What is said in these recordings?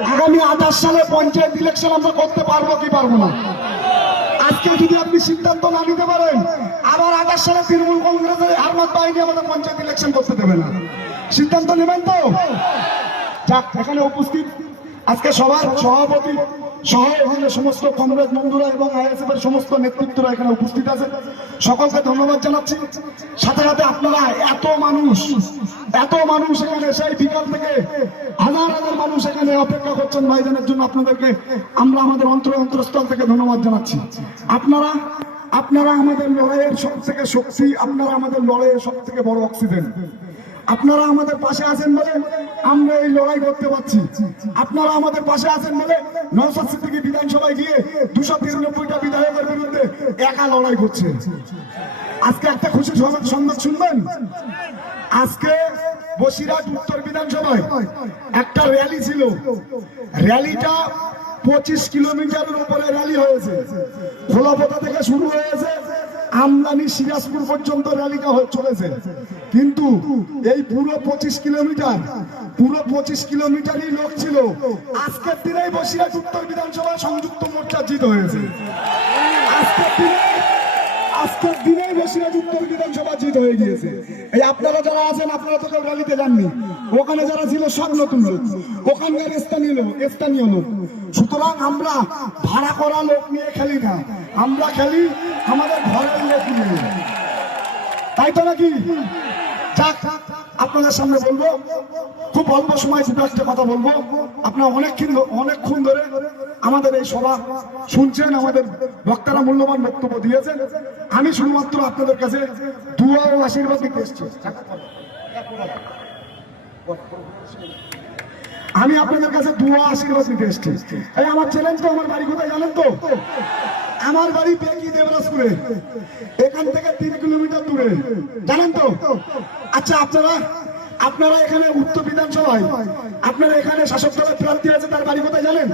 আগামী 28 সালে পঞ্চায়েত ইলেকশন আমরা করতে পারবো কি পারবো না? আজকে যদি আপনি সিদ্ধান্ত না নিতে পারেন, আবার 28 সালে তৃণমূল কংগ্রেসের হারমাত বাহিনী আমাদের পঞ্চায়েত ইলেকশন করতে দেবে না। সিদ্ধান্ত নেবেন তো? যাক, এখানে উপস্থিত আজকে সবার সভাপতি সহ এখানে সমস্ত কংগ্রেস বন্ধুরা এবং আইএসএফ এর সমস্ত নেতৃত্বরা এখানে উপস্থিত আছে, সকলকে ধন্যবাদ জানাচ্ছি। সাথে সাথে আপনারা এত মানুষ এখানে সেই বিকাল থেকে হাজার হাজার মানুষ এখানে অপেক্ষা করছেন ভাইজানের জন্য, আপনাদেরকে আমরা আমাদের অন্তরস্থল থেকে ধন্যবাদ জানাচ্ছি। আপনারা আমাদের লড়াইয়ের সব থেকে শক্তি, আপনারা আমাদের লড়াইয়ের সব থেকে বড় অক্সিজেন। আপনারা আমাদের পাশে আছেন বলে আমরা এই লড়াই করতে পারছি। আপনারা আমাদের পাশে আছেন বলে নওশাদ সিদ্দিকী বিধানসভায় গিয়ে 293টা বিধায়কের বিরুদ্ধে একা লড়াই করছে। আজকে একটা খুশি সংবাদ শুনবেন। আজকে বসিরহাট উত্তর বিধানসভায় একটা র্যালি ছিল। র্যালিটা 25 কিলোমিটারের উপরে র্যালি হয়েছে। খোলাপোতা থেকে শুরু হয়েছে, আমদানি সিরাজপুর পর্যন্ত র্যালিটা চলেছে। কিন্তু এই পুরো 25 কিলোমিটারই লোক ছিল। আজকের দিনেই বসিরহাট উত্তর বিধানসভা সংযুক্ত মোর্চা জিত হয়েছে। আজকের দিনেই বসিরহাট উত্তর বিধানসভা জিত হয়ে গিয়েছে। এই আপনারা যারা আছেন, আপনারা তো কেউ র্যালিতে যাননি, ওখানে যারা ছিল সব নতুন লোক, ওখানকার স্থানীয় লোক। সুতরাং আমরা ভাড়া করা লোক নিয়ে খেলি না, আমরা খেলি আমাদের ঘরের লোক নিয়ে, তাই তো নাকি? যাক, আপনাদের সামনে বলবো, খুব অল্প সময় দুটো একটা কথা বলবো। আপনারা অনেকক্ষণ ধরে আমাদের এই সভা শুনছেন, আমাদের বক্তারা মূল্যবান বক্তব্য দিয়েছেন। আমি শুধুমাত্র আপনাদের কাছে দুয়া ও আশীর্বাদ দিতে এসেছি। আমি আপনাদের কাছে দুয়া আশীর্বাদ দিতে এসেছি। এই আমার চ্যালেঞ্জ তো, আমার বাড়ি কোথায় জানেন তো? আমার বাড়ি বেকি দেবরাজপুরে, এখান থেকে 3 কিলোমিটার দূরে, জানেন তো? আচ্ছা, আপনারা এখানে উত্তর বিধানসভায় আপনারা এখানে শাসক দলের প্রার্থী আছে, তার বাড়ি কোথায় জানেন?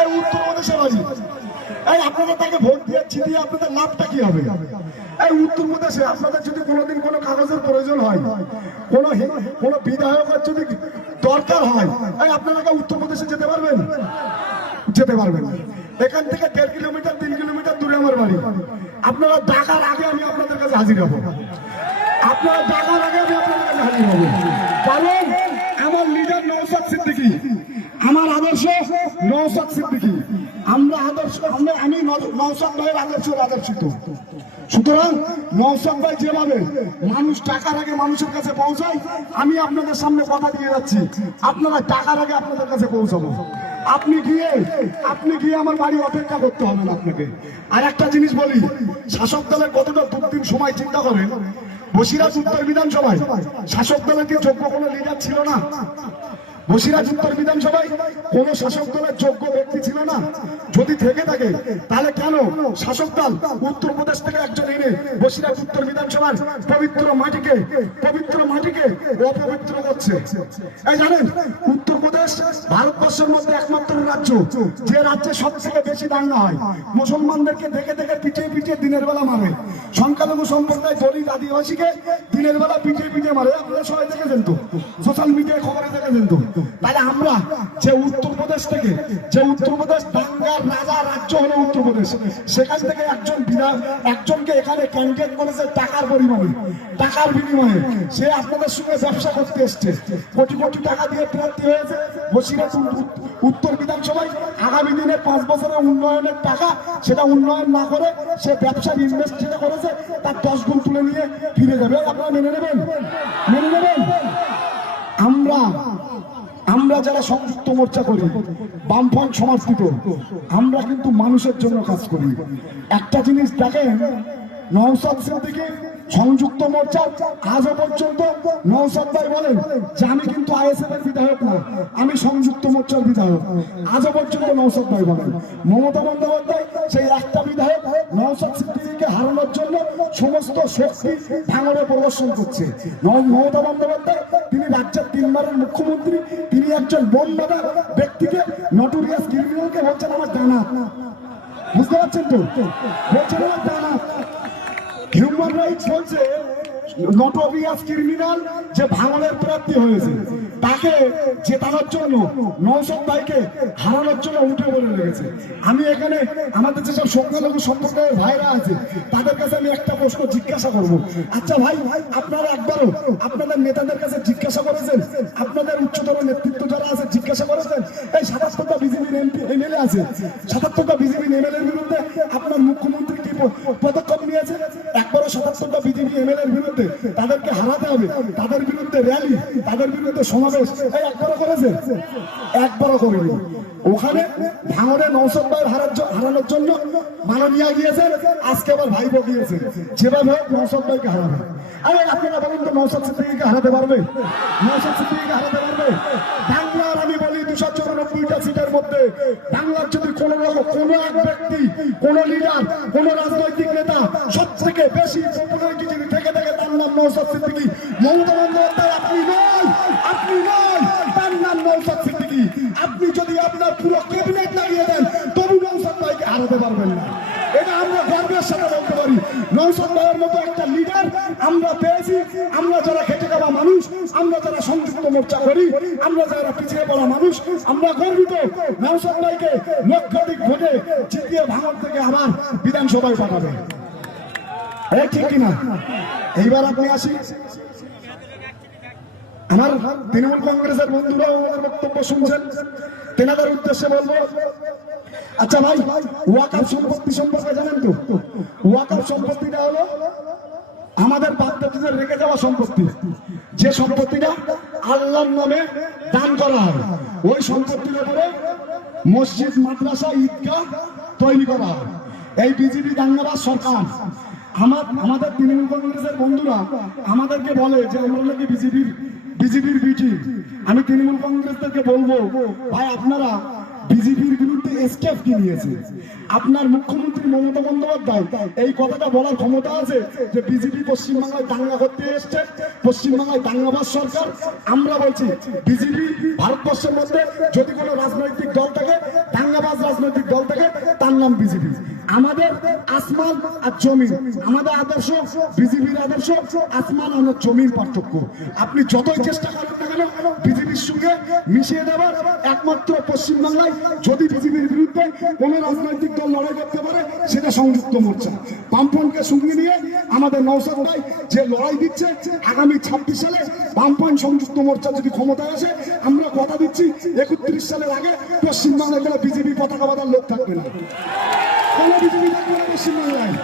এই উত্তরপ্রদেশের বাড়ি। এই আপনারা তাকে ভোট দিয়ে ছিটিয়ে আপনাদের লাভটা কি হবে? এই উত্তরপ্রদেশে আপনাদের যদি কোনোদিন কোনো কাগজের প্রয়োজন হয়, কোনো বিধায়কের যদি দরকার হয়, এই আপনারা উত্তরপ্রদেশে যেতে পারবেন? যেতে পারবেন। এখান থেকে 1.5 কিলোমিটার 3 কিলোমিটার দূরে আমার বাড়ি। আপনারা ডাকার আগে আমি আপনাদের কাছে হাজির হব। কারণ আমার লিডার নওশাদ সিদ্দিকী, আমার আদর্শ নওশাদ সিদ্দিকী, আমি নওশাদ ভাইয়ের আদর্শিত। সুতরাং নওশাদ ভাই যেভাবে মানুষ টাকার আগে মানুষের কাছে পৌঁছায়, আমি আপনাদের সামনে কথা দিয়ে যাচ্ছি, আপনারা টাকার আগে আপনাদের কাছে পৌঁছাবো। আপনি গিয়ে আমার বাড়ি অপেক্ষা করতে হবে না আপনাকে। আর একটা জিনিস বলি, শাসক দলের কতটা দুর্দিন সময় চিন্তা করেন। বসিরহাট উত্তর বিধানসভায় শাসক দলের কি যোগ্য কোনো লিডার ছিল না? বসিরহাট উত্তর বিধানসভায় কোন শাসক দলের যোগ্য ব্যক্তি ছিল না? যদি থেকে থাকে তাহলে কেন শাসক দল উত্তরপ্রদেশ থেকে একজন এনে বসিরহাট উত্তর বিধানসভার পবিত্র মাটিকে অপবিত্র করছে? এই জানেন, উত্তরপ্রদেশ ভারতবর্ষের মধ্যে একমাত্র রাজ্য যে রাজ্যে সবথেকে বেশি দাঙ্গা হয়। মুসলমানদেরকে দেখে পিটিয়ে দিনের বেলা মারে। সংখ্যালঘু সম্প্রদায় দলিত আদিবাসীকে দিনের বেলা পিটিয়ে মারে। আপনারা সবাই দেখেছেন তো, সোশ্যাল মিডিয়ায় খবরে দেখেছেন তো। তাহলে আমরা যে উত্তরপ্রদেশ দাঙ্গার রাজা রাজ্য হলো উত্তরপ্রদেশ, সেখান থেকে একজনকে এখানে ক্যান্ডিডেট করেছে টাকার বিনিময়ে। সে আপনাদের সঙ্গে ব্যবসা করতে এসছে, কোটি কোটি টাকা দিয়ে প্রার্থী হয়েছে বসিরহাট উত্তর বিধানসভায়। আগামী দিনে 5 বছরের উন্নয়নের টাকা সেটা উন্নয়ন না করে সে ব্যবসার ইনভেস্ট যেটা করেছে তার 10 গুণ তুলে নিয়ে ফিরে যাবে। আপনারা মেনে নেবেন? আমরা যারা সংযুক্ত মোর্চা করি, বামফ্রন্ট সমর্থিত, আমরা কিন্তু মানুষের জন্য কাজ করি। একটা জিনিস দেখেন, নওশাদ সিদ্দিকী সংযুক্ত মোর্চা আজও পর্যন্ত নওশাদ ভাই বলেন যে আমি কিন্তু আইএসএফ এর বিধায়ক না, আমি সংযুক্ত মোর্চার বিধায়ক। আজও পর্যন্ত নওশাদ ভাই বলেন। মমতা বন্দ্যোপাধ্যায় সেই একটা বিধায়ক নওশাদ সিদ্দিকীকে হারানোর জন্য সমস্ত শক্তি ভাঙড়ে প্রদর্শন করছে। মমতা বন্দ্যোপাধ্যায় তিনি রাজ্যের 3 বারের মুখ্যমন্ত্রী, তিনি একজন বোমবাদা ব্যক্তিকে, নটোরিয়াস ক্রিমিনালকে বলছেন আমার ডানা। বুঝতে পারছেন তো? বলছেন আমার ডানা। হিউম্যান রাইটস বলছে নোটোরিয়াস ক্রিমিনাল যে ভাঙনের প্রার্থী হয়েছে তাকে জেতানোর জন্য, নওশাদ ভাইকে হারানোর জন্য উঠে বলে লেগেছে। আমি এখানে আমাদের যেসব সংখ্যালঘু সম্প্রদায়ের ভাইরা আছে তাদের কাছে আমি একটা প্রশ্ন জিজ্ঞাসা করব। আচ্ছা ভাই, আপনারা একবারও আপনাদের নেতাদের কাছে জিজ্ঞাসা করেছেন, আপনাদের উচ্চতর নেতৃত্ব যারা আছে জিজ্ঞাসা করেছেন, এই ৭৭টা বিজেপির এমপি এমএলএ আছে, ৭৭টা বিজেপির এমএলএর বিরুদ্ধে আপনার মুখ্যমন্ত্রী কি পদক্ষেপ নিয়েছে? একবারও ৭৭টা বিজেপি এমএলএর বিরুদ্ধে তাদেরকে হারাতে হবে, তাদের বিরুদ্ধে র্যালি, তাদের বিরুদ্ধে সমাবেশ এই একবারও করেছে? একবারও করেনি। ওখানে ভাঙড়ে নওশাদ ভাই হারানোর জন্য মাননীয় গিয়েছেন, আজকে আবার ভাইপো গিয়েছে, যেভাবে হোক নওশাদ ভাইকে হারাবে। আরে আপনারা বলুন তো, নওশাদ সিদ্দিকীকে হারাতে পারবে? নওশাদ সিদ্দিকীকে হারাতে পারবে? বাংলার আমি বলি ২৯৪টা সিটের মধ্যে বাংলার যদি কোনো এক ব্যক্তি, কোন লিডার, কোন রাজনৈতিক নেতা সব থেকে বেশি পপুলারিটি যদি থেকে থাকে তার নাম নওশাদ সিদ্দিকী। মমতা বন্দ্যোপাধ্যায় আপনি নয়, আপনি নয়, তার নাম নওশাদ সিদ্দিকী। আপনি যদি আপনার পুরো ক্যাবিনেট লাগিয়ে দেন তবু নওশাদ ভাইকে হারাতে পারবেন না। এটা আমরা গর্বের সাথে বলতে পারি। নওশাদ ভাইয়ের মতো একটা লিডার আমরা পেয়েছি। আমরা যারা খেটে খাওয়া মানুষ, আমরা যারা সংযুক্ত মোর্চা করি, আমরা যারা পিছিয়ে পড়া মানুষ, আমরা গর্বিত নওশাদ ভাইকে লক্ষাধিক ভোটে জিতিয়ে ভাঙড় থেকে আবার বিধানসভায় পাঠাবে। ঠিক কিনা? এইবার আপনি আসি, আমার তৃণমূল কংগ্রেসের বন্ধুরাও আমার বক্তব্য শুনছেন, তেনাদের উদ্দেশ্যে বলবো, আচ্ছা ভাই, ওয়াকফ সম্পত্তি সম্পর্কে জানেন তো? ওয়াকফ সম্পত্তিটা হলো আমাদের বাপ-দাদাদের রেখে যাওয়া সম্পত্তি, যে সম্পত্তিটা আল্লাহর নামে দান করা হয়। ওই সম্পত্তির উপরে মসজিদ, মাদ্রাসা, ঈদগাহ তৈরি করা হয়। এই বিজেপি দাঙ্গাবাজ সরকার আমাদের তৃণমূল কংগ্রেসের বন্ধুরা আমাদেরকে বলে যে আমরা নাকি বিজেপির বিটি। আমি তৃণমূল কংগ্রেসদেরকে বলবো, ভাই আপনারা বিজেপির বিরুদ্ধে স্টেপ কি নিয়েছে? আপনার মুখ্যমন্ত্রী মমতা বন্দ্যোপাধ্যায় এই কথাটা বলার ক্ষমতা আছে যে বিজেপি পশ্চিমবাংলায় দাঙ্গা করতে এসছে, পশ্চিমবাংলায় দাঙ্গাবাজ সরকার। আমরা বলছি বিজেপি ভারতবর্ষের মধ্যে যদি কোনো রাজনৈতিক দল থাকে, দাঙ্গাবাজ রাজনৈতিক দল থাকে, তার নাম বিজেপি। আমাদের আসমান আর জমিন, আমাদের আদর্শ, বিজেপির আদর্শ আসমান আর জমির পার্থক্য। আপনি যতই চেষ্টা করেন না কেন বিজেপির সঙ্গে মিশিয়ে দেওয়ার, একমাত্র পশ্চিমবাংলায় যদি বিজেপির বিরুদ্ধে কোনো রাজনৈতিক দল লড়াই করতে পারে সেটা সংযুক্ত মোর্চা। বামপন্থকে সঙ্গে নিয়ে আমাদের নওশাদ ভাই যে লড়াই দিচ্ছে, আগামী ২৬ সালে বামপন্থ সংযুক্ত মোর্চা যদি ক্ষমতায় আসে, আমরা কথা দিচ্ছি ৩১ সালের আগে পশ্চিমবাংলায় কোনো বিজেপি পতাকা বাঁধার লোক থাকবে না, কোনো বিজেপি থাকবে না পশ্চিমবাংলায়।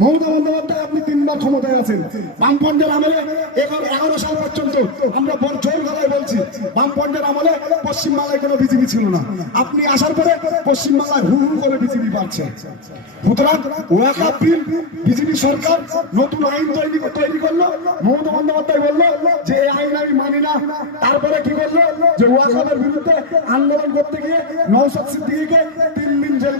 মমতা বন্দ্যোপাধ্যায় আপনি ৩ বার ক্ষমতায় আছেন, বামপন্থের আমলে ১১ সাল পর্যন্ত আমরা জোর গলায় বলছি বামপন্থের আমলে পশ্চিমবাংলায় কোনো বিজেপি ছিল না। আপনি আসার পরে পশ্চিমবাংলায় হু হু করে বিজেপি বাড়ছে। সুতরাং ওয়াকফ বিল বিজেপি সরকার নতুন আইন তৈরি করলো, মমতা বন্দ্যোপাধ্যায় বললো যে এই আইন আমি মানি না। তারপরে কি করলো যে ওয়াকফের বিরুদ্ধে আন্দোলন করতে গিয়ে নওশাদ সিদ্দিকীকে ৩ দিন জেল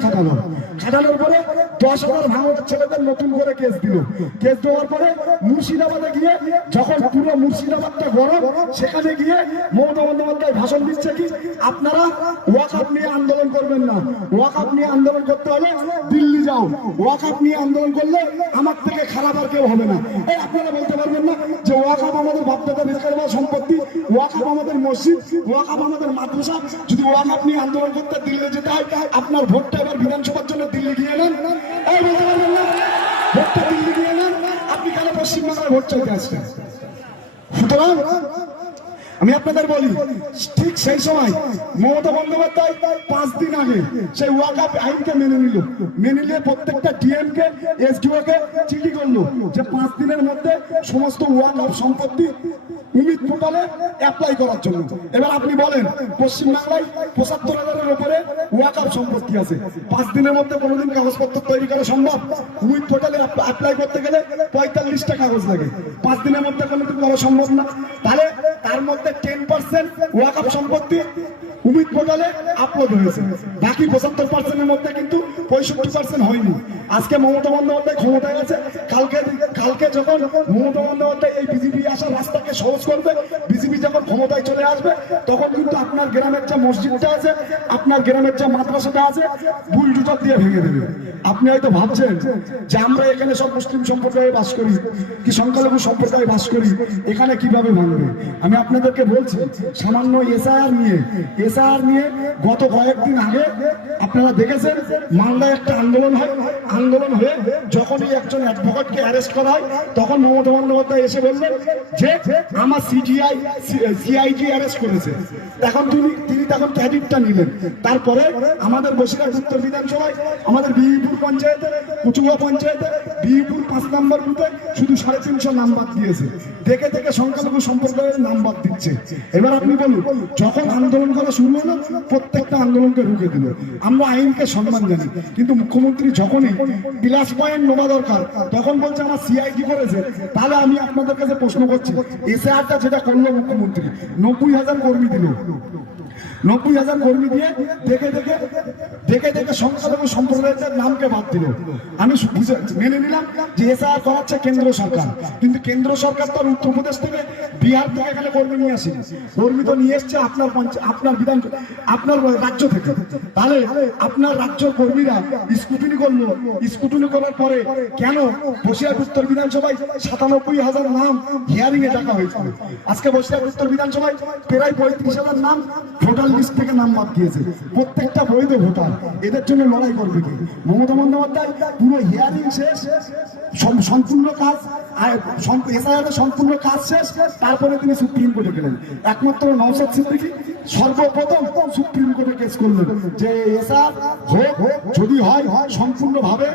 খাটানোর পরে ১০,০০০ ভাঙড়ের ছেলেদের নতুন করে কেস দিল। কেস দেওয়ার পরে মুর্শিদাবাদে গিয়ে যখন পুরো মুর্শিদাবাদটা গরম, সেখানে গিয়ে মমতা বন্দ্যোপাধ্যায় ভাষণ দিচ্ছে কি আপনারা ওয়াকফ নিয়ে আন্দোলন করবেন না, ওয়াকফ নিয়ে আন্দোলন করতে হলে দিল্লি যাও, ওয়াকফ নিয়ে আন্দোলন করলে আমার থেকে খারাপ আর কেউ হবে না। এই আপনারা বলতে পারবেন না যে ওয়াকফ আমাদের বাপ-দাদা রেখে যাওয়া সম্পত্তি, ওয়াকফ আমাদের মসজিদ, ওয়াকফ আমাদের মাদ্রাসা, যদি ওয়াকফ নিয়ে আন্দোলন করতে দিল্লি যেতে হয় আপনার ভোটটা এবার বিধানসভার জন্য দিল্লি গিয়ে নেন। এই বলতে পারবেন না ভোটটা দিল্লি গিয়ে নেন, আপনি কেন পশ্চিমবাংলায় ভোট চাইতে আসছেন? সুতরাং আমি আপনাদের বলি, ঠিক সেই সময় মমতা বন্দ্যোপাধ্যায় 5 দিন আগে সেই ওয়াকফ আইনকে মেনে নিলে প্রত্যেকটা ডিএমকে, এসডিওকে চিঠি করলো যে 5 দিনের মধ্যে সমস্ত ওয়াকফ সম্পত্তি উমিদ পোর্টালে অ্যাপ্লাই করার জন্য। এবার আপনি বলেন পশ্চিমবাংলায় ৭৫,০০০-এর উপরে ওয়াকফ সম্পত্তি আছে, 5 দিনের মধ্যে কোনোদিন কাগজপত্র তৈরি করা সম্ভব? উমিদ পোর্টালে অ্যাপ্লাই করতে গেলে ৪৫টা কাগজ লাগে, 5 দিনের মধ্যে কোনোদিন করা সম্ভব না। তাহলে তার মধ্যে 10% ওয়াকফ সম্পত্তি উমিদ পোর্টালে আপলোড হয়েছে, বাকি 75%-এর মধ্যে কিন্তু 65% হয়নি। আজকে মমতা বন্দ্যোপাধ্যায় ক্ষমতায় আছে, কালকে যখন মমতা বন্দ্যোপাধ্যায় এই বিজেপি আসার রাস্তাকে সহজ করবে, বিজেপি যখন ক্ষমতায় চলে আসবে, তখন কিন্তু আপনার গ্রামের যে মসজিদটা আছে, আপনার গ্রামের যে মাদ্রাসাটা আছে, বুলডোজার দিয়ে ভেঙে দেবে। আপনি হয়তো ভাবছেন যে আমরা এখানে সব মুসলিম সম্প্রদায়ে বাস করি, কি সংখ্যালঘু সম্প্রদায়ে বাস করি, এখানে কিভাবে ভাঙবে। আমি আপনাদেরকে বলছি, সামান্য এসআইআর নিয়ে গত কয়েকদিন আগে আপনারা দেখেছেন মালদায় একটা আন্দোলন হয়ে যখনই একজন অ্যাডভোকেটকে অ্যারেস্ট করা হয়, তখন মমতা বন্দ্যোপাধ্যায় এসে বললেন যে আমার সিআইজি অ্যারেস্ট করেছে। এখন তিনি তখন ক্যাডিটটা নিলেন। তারপরে আমাদের বসিরহাট উত্তর বিধানসভায়, আমাদের বিহিপুর পঞ্চায়েতে, কুচুয়া পঞ্চায়েতে, বিহিপুর 5 নম্বর বুথে শুধু 350 নাম্বার দিয়েছে। দেখে সংখ্যালঘু সম্প্রদায়ের নাম্বার দিচ্ছে। এবার আপনি বলুন, যখন আন্দোলন করা শুরু হলো, প্রত্যেকটা আন্দোলনকে রুখে দিল। আমরা আইনকে সম্মান জানি, কিন্তু মুখ্যমন্ত্রী যখনই প্লাস পয়েন্ট নেওয়া দরকার, তখন বলছে আমার সিআইডি করেছে। তাহলে আমি আপনাদের কাছে প্রশ্ন করছি, এসআইআরটা যেটা করলো মুখ্যমন্ত্রী, 90,000 কর্মী দিল, 90,000 কর্মী দিয়ে দেখে সংখ্যালঘু সম্প্রদায়ের নামকে বাদ দিল। আমি মেনে নিলাম যে এসআইআর করাচ্ছে কেন্দ্র সরকার, কিন্তু কেন্দ্র সরকার তো উত্তরপ্রদেশ থেকে, বিহার থেকে এখানে কর্মী নিয়ে আসেনি। কর্মী তো নিয়ে এসছে আপনার রাজ্য থেকে। তাহলে আপনার রাজ্য কর্মীরা স্কুটিনি করার পরে কেন বসিরহাট উত্তর বিধানসভায় 97,000 নাম হিয়ারিং এ ডাকা হয়েছিল? আজকে বসিরহাট উত্তর বিধানসভায় প্রায় 35,000 নাম ভোটার লিস্ট থেকে নাম বাদ দিয়েছে। প্রত্যেকটা বৈধ ভোটার, এদের জন্য লড়াই করবে কি? মমতা বন্দ্যোপাধ্যায় পুরো হিয়ারিং শেষ, সম্পূর্ণ কাজ, এসআইআর সম্পূর্ণ কাজ শেষ, তারপরে তিনি সুপ্রিম কোর্টে গেলেন। একমাত্র নওশাদ সিদ্দিকী সর্বপ্রথম সুপ্রিম কোর্টে কেস করলেন যে এসআইআর যদি হয় সম্পূর্ণভাবে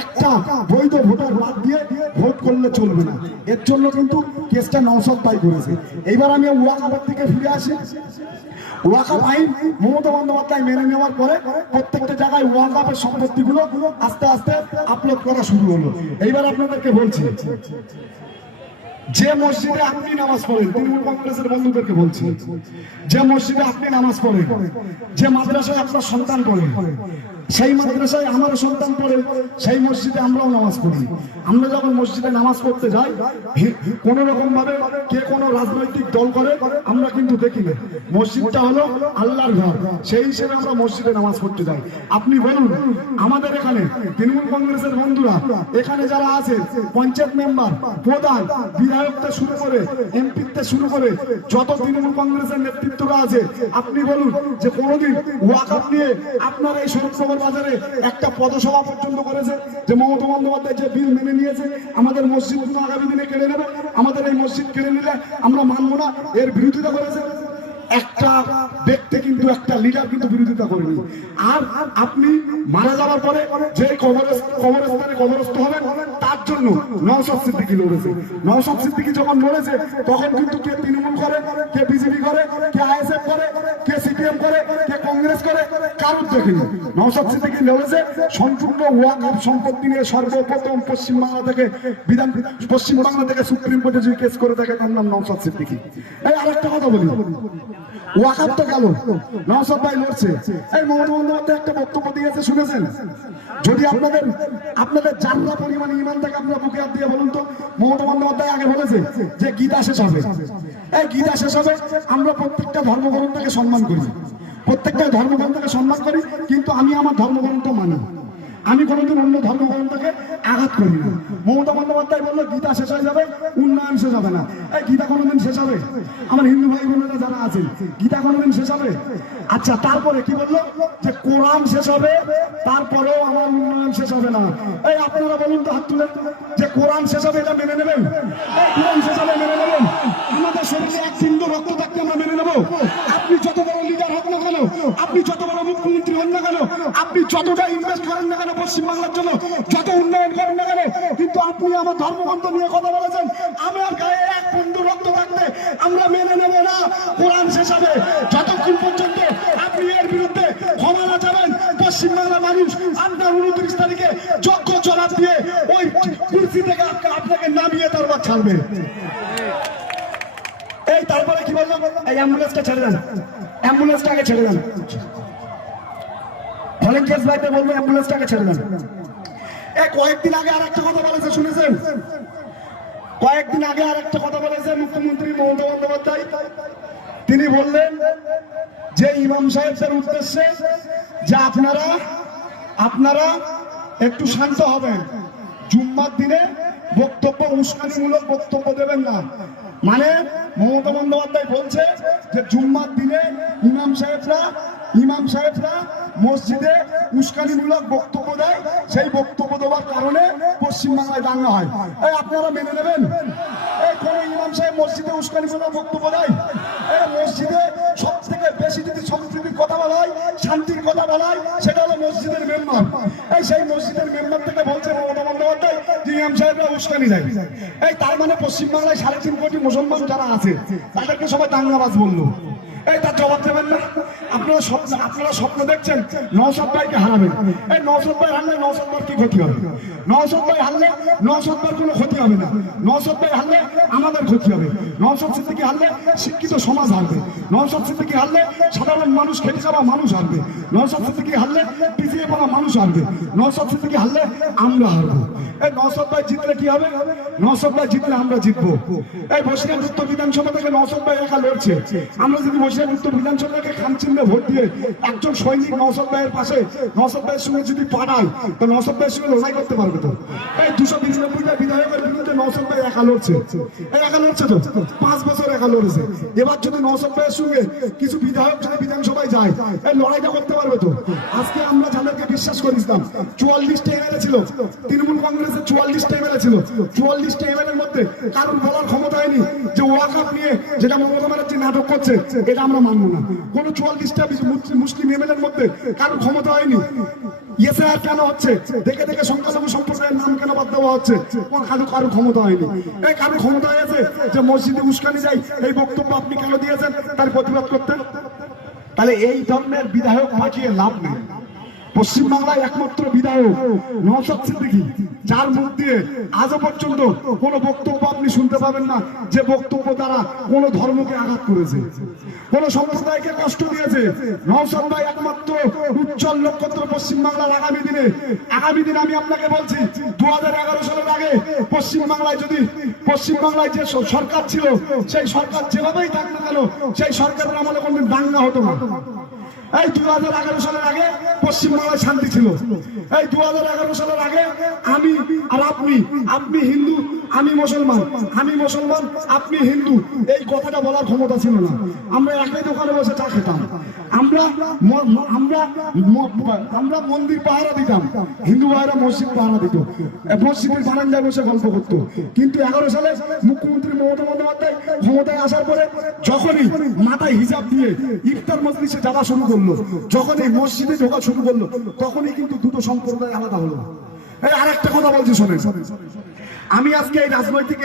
একটা বৈধ ভোটার বাদ দিয়ে ভোট করলে চলবে না। এর জন্য কিন্তু কেসটা নওশাদ ভাই করেছে। এইবার আমি ওয়াকফের দিকে ফিরে আসি। ওয়াকফ আইন মমতা বন্দ্যোপাধ্যায় মেনে নেওয়ার পরে প্রত্যেকটা জায়গায় ওয়াকফের সম্পত্তিগুলো আস্তে আস্তে আপলোড করা শুরু হলো। এইবার আপনাদেরকে বলছি, যে মসজিদে আপনি নামাজ পড়েন, তৃণমূল কংগ্রেসের বন্ধুদেরকে বলছি, যে মসজিদে আপনি নামাজ পড়েন, যে মাদ্রাসায় আপনার সন্তান পড়ে, সেই মাদ্রাসায় আমারও সন্তান পড়ে, সেই মসজিদে আমরাও নামাজ পড়ি। আমরা যখন মসজিদে নামাজ পড়তে যাই, কোন রকম ভাবে কে কোনো রাজনৈতিক দল করে আমরা কিন্তু দেখি না। মসজিদটা হলো আল্লাহর ঘর, সেই হিসেবে আমরা মসজিদে নামাজ পড়তে যাই। আপনি বলুন, আমাদের এখানে তৃণমূল কংগ্রেসের বন্ধুরা এখানে যারা আছে, পঞ্চায়েত মেম্বার, প্রধান, বিধায়কতে শুরু করে এমপিতে শুরু করে যত তৃণমূল কংগ্রেসের নেতৃত্বরা আছে, আপনি বলুন যে কোনোদিন ওয়াকফ নিয়ে আপনার এই শরৎনগর বাজারে একটা পদসভা পর্যন্ত করেছে? যে মমতা বন্দ্যোপাধ্যায় যে বিল মেনে নিয়েছে, আমাদের মসজিদগুলো আগামী দিনে কেড়ে নেবে, আমাদের এই মসজিদ কেড়ে নিলে আমরা মানবো না, এর বিরোধিতা করেছে? একটা ব্যক্তি কিন্তু, একটা লিডার কিন্তু বিরোধিতা করেনি। আর আপনি মারা যাওয়ার পরে যে কবরস্থানে কবরস্থ হবেন, তার জন্য নওশাদ সিদ্দিকী লড়েছে। নওশাদ সিদ্দিকী যখন লড়েছে, তখন কিন্তু কে তৃণমূল করে, কে বিজেপি করে, কে আইএসএফ করে, কে সিপিএম করে, কে কংগ্রেস করে, কারোর দেখেনি। নওশাদ সিদ্দিকী লড়েছে সম্পূর্ণ ওয়াকফ সম্পত্তি নিয়ে। সর্বপ্রথম পশ্চিমবাংলা থেকে সুপ্রিম কোর্টে যে কেস করে থাকে, তার নাম নওশাদ সিদ্দিকী। এই আরেকটা কথা বলি, ওয়াকফ তো গেল, নওশাদ ভাই লড়ছে। এই মমতা বন্দ্যোপাধ্যায় একটা বক্তব্য দিয়েছে, শুনেছেন? যদি আপনাদের জানলা পরিমাণ ইমান থাকে, আপনারা বুকে হাত দিয়ে বলুন তো, মমতা বন্দ্যোপাধ্যায় আগে বলেছে যে গীতা শেষ হবে। এই গীতা শেষ হবে, আমরা প্রত্যেকটা ধর্মগ্রন্থকে সম্মান করি, প্রত্যেকটা ধর্মগ্রন্থকে সম্মান করি, কিন্তু আমি আমার ধর্মগ্রন্থ মানি। আমি কোনোদিন অন্য ধর্মগ্রন্থকে আঘাত করি না। মমতা বন্দ্যোপাধ্যায় বললো গীতা শেষ হয়ে যাবে, উন্নয়ন শেষ হবে না। এই গীতা কোনোদিন শেষ হবে? আমার হিন্দু ভাই বোনেরা যারা আছেন, গীতা কোনোদিন শেষ হবে? আচ্ছা, তারপরে কি বললো? যে কোরআন শেষ হবে, তারপরেও আমার উন্নয়ন শেষ হবে না। এই আপনারা বলুন তো, হাত তুলেন, যে কোরআন শেষ হবে, এটা মেনে নেবেন? কোরআন শেষ হবে মেনে নেবেন? আমাদের শরীরে এক বিন্দু রক্ত থাকতে আমরা মেনে নেবো? আপনি যত বড় লিডার হোক না কেন, আপনি যত বড় মুখ্যমন্ত্রী হন না কেন, আপনি যতটা ইনভেস্ট করেন না কেন পশ্চিমবাংলার জন্য, যত উন্নয়ন করেন না কেন, কিন্তু আপনি আমার ধর্মগ্রন্থ নিয়ে কথা বলেছেন, আমার গায়ে এক বিন্দু রক্ত থাকতে আমরা মেনে নেব না। কোরআন শেষ হবে, যতক্ষণ পর্যন্ত আপনি এর বিরুদ্ধে ক্ষমা না চাবেন, পশ্চিমবাংলার মানুষ আপনার 29 তারিখে যোগ্য জবাব দিয়ে ওই কুর্সি থেকে আপনাকে নামিয়ে তারপর ছাড়বে। এই তারপরে কি বললাম? এই অ্যাম্বুলেন্সটা ছেড়ে দেন। অ্যাম্বুলেন্সটাকে ছেড়ে দেন। ভলেন্টিয়ার্স ভাইদের বলবো অ্যাম্বুলেন্সটাকে ছেড়ে দেন। কয়েকদিন আগে আর একটা কথা বলেছে, শুনেছেন? কয়েকদিন আগে আর একটা কথা বলেছে মুখ্যমন্ত্রী মমতা বন্দ্যোপাধ্যায়। তিনি বললেন যে ইমাম সাহেবদের উদ্দেশ্যে যে আপনারা একটু শান্ত হবেন, জুম্মার দিনে বক্তব্য উস্কানিমূলক বক্তব্য দেবেন না। মানে মমতা বন্দ্যোপাধ্যায় বলছে যে জুম্মার দিনে ইমাম সাহেবরা মসজিদে উস্কানিমূলক বক্তব্য দেয়, সেই বক্তব্য দেওয়ার কারণে পশ্চিমবাংলায় দাঙ্গা হয়। আপনারা মেনে নেবেন? কোন ইমাম সাহেব মসজিদে উস্কানিমূলক বক্তব্য দেয়? মসজিদে সব থেকে বেশি যদি সম্প্রীতির কথা বলা হয়, শান্তির কথা বলা হয়, সেটা হলো মসজিদের মেম্বার। সেই মসজিদের মেম্বার থেকে বলছে মমতা বন্দ্যোপাধ্যায় যে ইমাম সাহেবরা উস্কানি দেয়। তার মানে পশ্চিমবাংলায় 3.5 কোটি মুসলমান যারা আছে তাদেরকে সবাই দাঙ্গাবাজ বললো। তার জবাব দেবেন না? আপনারা স্বপ্ন দেখছেন নওশাদ ভাইকে হারাবেন। নওশাদ ভাই হারলে নওশাদ ভাইয়ের কি ক্ষতি হবে? নওশাদ ভাই হারলে নওশাদ ভাইয়ের কোনো ক্ষতি হবে না। নওশাদ ভাই হারলে আমাদের ক্ষতি হবে। নওশাদ সিদ্দিকী হারলে শিক্ষিত সমাজ হারবে। নওশাদ সিদ্দিকী হারলে সাধারণ মানুষ, খেটে যাওয়া মানুষ হারবে। নওশাদ সিদ্দিকী হারলে পিছিয়ে পড়া মানুষ হারবে। নওশাদ সিদ্দিকী হারলে আমরা হারবো। নওশাদ ভাই জিতলে কি হবে? নওশাদ ভাই জিতলে আমরা জিতবো। বসিরহাট উত্তর বিধানসভা থেকে নওশাদ ভাই একা লড়ছে। আমরা যদি বসিরহাট উত্তর বিধানসভাকে খামচিহ্নে ভোট দিয়ে একজন সৈনিক নওশাদ ভাইয়ের পাশে, নওশাদ ভাইয়ের সঙ্গে যদি পাঠায়, তো নওশাদ ভাইয়ের সঙ্গে লড়াই করতে পারবে তো? 299টা বিধায়কের বিরুদ্ধে নওশাদ ভাই একা লড়ছে। একা লড়ছে তো 5 বছর একা লড়েছে। এবার যদি নওশাদ ভাইয়ের সঙ্গে কিছু বিধায়ক যদি বিধানসভায় যায়, এই লড়াইটা করতে পারবে তো? আজকে আমরা যাদেরকে বিশ্বাস করেছিলাম, 44টা এমএলএ ছিল, তৃণমূল কংগ্রেসের 44টা এমএলএ ছিল, 44টা এমএলএর মধ্যে কারোর বলার ক্ষমতা হয়নি যে ওয়াকআপ নিয়ে যেটা মমতা ব্যানার্জি নাটক করছে এটা আমরা মানবো না। কোন 44টা মুসলিম এমএলএর মধ্যে কারোর ক্ষমতা হয়নি। এসআইআর কেন হচ্ছে? দেখে দেখে সংখ্যালঘু সম্প্রদায়ের নাম কেন বাদ দেওয়া হচ্ছে? কারোর ক্ষমতা হয়নি। কারোর ক্ষমতা হয়েছে যে মসজিদে উস্কানি যায়, এই বক্তব্য আপনি কেন দিয়েছেন তার প্রতিবাদ করতে? তাহলে এই ধরনের বিধায়ক পাঠিয়ে লাভ নেই। পশ্চিমবাংলায় একমাত্র বিধায়ক নওশাদ সিদ্দিকী, যার মুখ দিয়ে আজও পর্যন্ত কোনো বক্তব্য আপনি শুনতে পাবেন না যে বক্তব্য দ্বারা কোনো ধর্মকে আঘাত করেছে, কোন সম্প্রদায়কে কষ্ট দিয়েছে। নওশাদ ভাই একমাত্র উজ্জ্বল নক্ষত্র পশ্চিমবাংলার আগামী দিনে। আমি আপনাকে বলছি 2011 সালের আগে পশ্চিমবাংলায় যে সরকার ছিল, সেই সরকার যেভাবেই থাক না কেন, সেই সরকারের আমলে কোনদিন দাঙ্গা হতো না। 2011 সালের আগে পশ্চিমবাংলায় শান্তি ছিল। 2011 সালের আগে আমি আর আপনি হিন্দু, আমি মুসলমান, আপনি হিন্দু, এই কথাটা বলার ক্ষমতা ছিল না। আমরা একই দোকানে বসে চা খেতাম, আমরা মন্দির পাহারা দিতাম, হিন্দু ভাইরা মসজিদ পাহারা দিত, মসজিদের বারান্দায় বসে গল্প করতো। কিন্তু 11 সালে মুখ্যমন্ত্রী মমতা বন্দ্যোপাধ্যায় ক্ষমতায় আসার পরে যখনই মাথায় হিজাব দিয়ে ইফতার মজলিসে যাওয়া শুরু করলো, যখন এই মসজিদে ঢোকা শুরু করলো, তখনই কিন্তু দুটো সম্প্রদায় আলাদা হলো। আরেকটা কথা বলছি শোনেন, আমি আজকে এই রাজনৈতিক